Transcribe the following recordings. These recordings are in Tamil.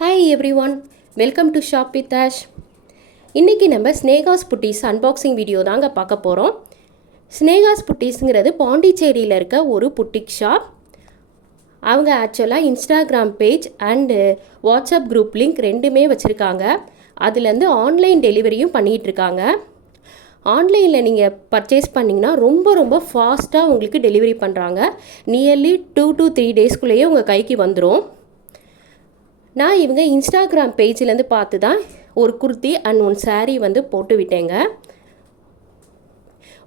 Hi every one, welcome to shop with ash. இன்றைக்கி நம்ம ஸ்னேகாஸ் புட்டீஸ் அன்பாக்சிங் வீடியோ தாங்க பார்க்க போகிறோம். ஸ்னேகாஸ் புட்டீஸுங்கிறது பாண்டிச்சேரியில் இருக்க ஒரு புட்டிக் ஷாப். அவங்க ஆக்சுவலாக Instagram page and WhatsApp group link ரெண்டுமே வச்சுருக்காங்க. அதுலேருந்து ஆன்லைன் டெலிவரியும் பண்ணிகிட்ருக்காங்க. ஆன்லைனில் நீங்கள் பர்ச்சேஸ் பண்ணிங்கன்னா ரொம்ப ஃபாஸ்ட்டாக உங்களுக்கு டெலிவரி பண்ணுறாங்க. நியர்லி 2 to 3 டேஸ்க்குள்ளேயே உங்கள் கைக்கு வந்துடும். நான் இவங்க இன்ஸ்டாகிராம் பேஜ்லேருந்து பார்த்து தான் ஒரு குர்த்தி அண்ட் ஒன் சாரீ போட்டு விட்டேங்க.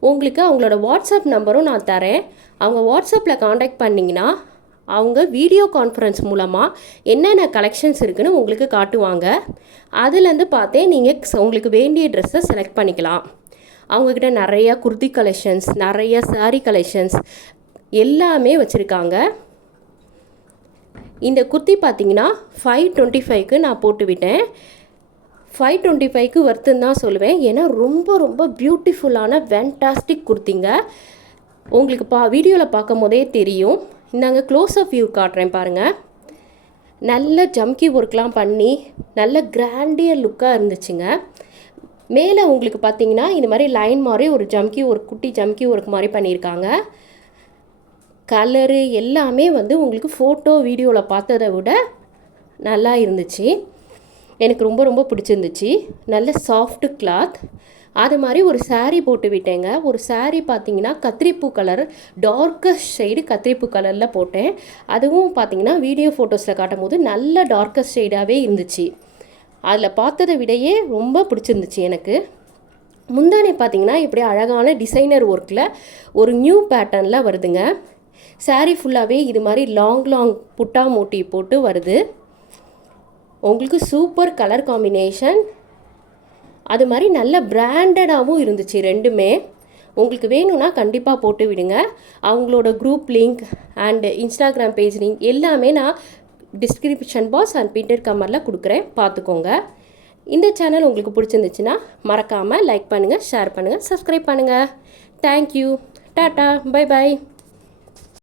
உங்களுக்கு அவங்களோட வாட்ஸ்அப் நம்பரும் நான் தரேன். அவங்க வாட்ஸ்அப்பில் காண்டாக்ட் பண்ணிங்கன்னா அவங்க வீடியோ கான்ஃபரன்ஸ் மூலமாக என்னென்ன கலெக்ஷன்ஸ் இருக்குதுன்னு உங்களுக்கு காட்டுவாங்க. அதுலேருந்து பார்த்தே நீங்கள் உங்களுக்கு வேண்டிய ட்ரெஸ்ஸை செலக்ட் பண்ணிக்கலாம். அவங்கக்கிட்ட நிறையா குர்த்தி கலெக்ஷன்ஸ், நிறைய சாரீ கலெக்ஷன்ஸ் எல்லாமே வச்சுருக்காங்க. இந்த குர்த்தி பார்த்தீங்கன்னா 525க்கு நான் போட்டு விட்டேன். 525க்கு வர்த்துன்னு தான் சொல்லுவேன். ஏன்னா ரொம்ப பியூட்டிஃபுல்லான ஃபேண்டாஸ்டிக் குர்த்திங்க. உங்களுக்கு வீடியோவில் பார்க்கும் போதே தெரியும். நாங்கள் க்ளோஸ் அப் வியூ காட்டுறேன் பாருங்கள். நல்ல ஜம்கி ஒர்க்லாம் பண்ணி நல்ல கிராண்டியர் லுக்காக இருந்துச்சுங்க. மேலே உங்களுக்கு பார்த்தீங்கன்னா இந்த மாதிரி லைன் மாதிரி ஒரு ஜம்கி ஒர்க், குட்டி ஜம்கி ஒர்க் மாதிரி பண்ணியிருக்காங்க. கலரு எல்லாமே உங்களுக்கு ஃபோட்டோ வீடியோவில் பார்த்ததை விட நல்லா இருந்துச்சு. எனக்கு ரொம்ப பிடிச்சிருந்துச்சு. நல்ல சாஃப்ட்டு கிளாத். அது மாதிரி ஒரு சாரீ போட்டு விட்டேங்க. ஒரு சாரீ பார்த்தீங்கன்னா கத்திரிப்பூ கலர், டார்க்கஸ்ட் ஷேடு கத்திரிப்பூ கலரில் போட்டேன். அதுவும் பார்த்தீங்கன்னா வீடியோ ஃபோட்டோஸில் காட்டும் போது நல்ல டார்க்கஸ்ட் ஷேடாகவே இருந்துச்சு. அதில் பார்த்ததை விடையே ரொம்ப பிடிச்சிருந்துச்சு எனக்கு. முந்தானே பார்த்தீங்கன்னா இப்படி அழகான டிசைனர் ஒர்க்கில் ஒரு நியூ பேட்டர்னில் வருதுங்க. சாரீ ஃபுல்லாகவே இது மாதிரி லாங் புட்டா மூட்டி போட்டு வருது. உங்களுக்கு சூப்பர் கலர் காம்பினேஷன். அது மாதிரி நல்ல பிராண்டடாகவும் இருந்துச்சு ரெண்டுமே. உங்களுக்கு வேணும்னா கண்டிப்பாக போட்டு விடுங்க. அவங்களோட group link and Instagram page link எல்லாமே நான் டிஸ்கிரிப்ஷன் பாக்ஸ் அண்ட் பின்னர் கமெண்டில் கொடுக்குறேன், பார்த்துக்கோங்க. இந்த சேனல் உங்களுக்கு பிடிச்சிருந்துச்சுன்னா மறக்காமல் லைக் பண்ணுங்கள், ஷேர் பண்ணுங்கள், சப்ஸ்கிரைப் பண்ணுங்கள். தேங்க்யூ. டாட்டா, பை.